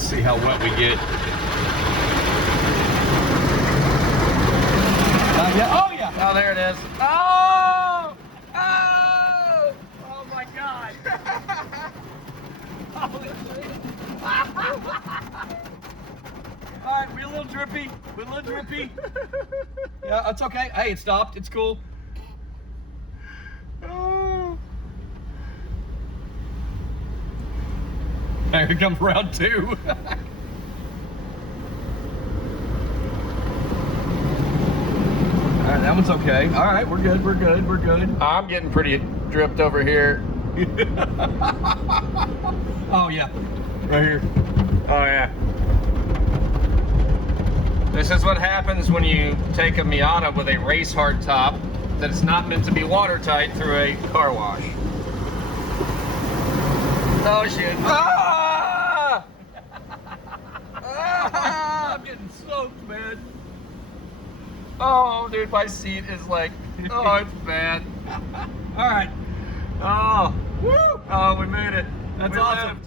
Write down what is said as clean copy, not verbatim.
Let's see how wet we get. Yeah. Oh yeah. Oh, there it is. Oh! Oh! Oh my God! All right, we're a little drippy. We're a little drippy. Yeah, it's okay. Hey, it stopped. It's cool. Oh. Here comes round 2. All right, that one's okay. All right, we're good. We're good. We're good. I'm getting pretty dripped over here. Oh yeah, right here. Oh yeah. This is what happens when you take a Miata with a race hard top that it's not meant to be watertight through a car wash. Oh shit. Ah! Ah! I'm getting soaked, man. Oh dude, my seat is like, oh, it's bad. All right. Oh, Woo! oh, we made it. That's We awesome. lived.